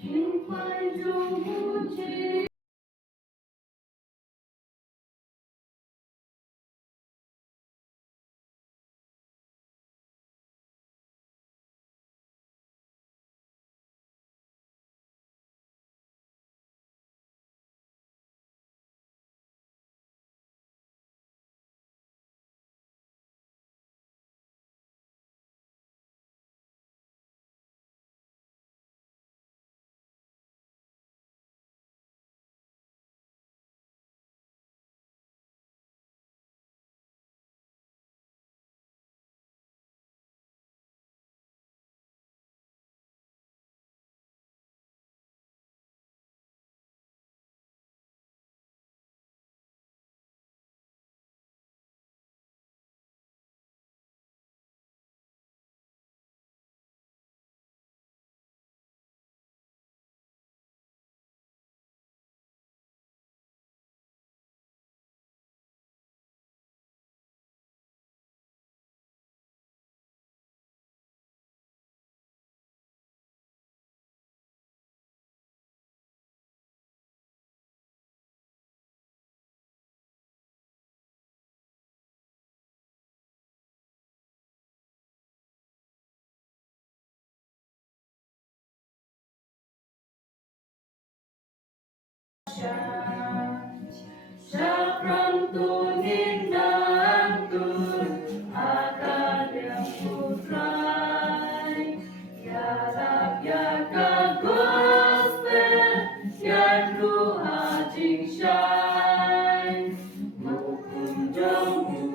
心怀旧不羁。Syafran tunin dantun akan yang putrai ya rab ya ka gospel ya du ha jing shai mu kun jong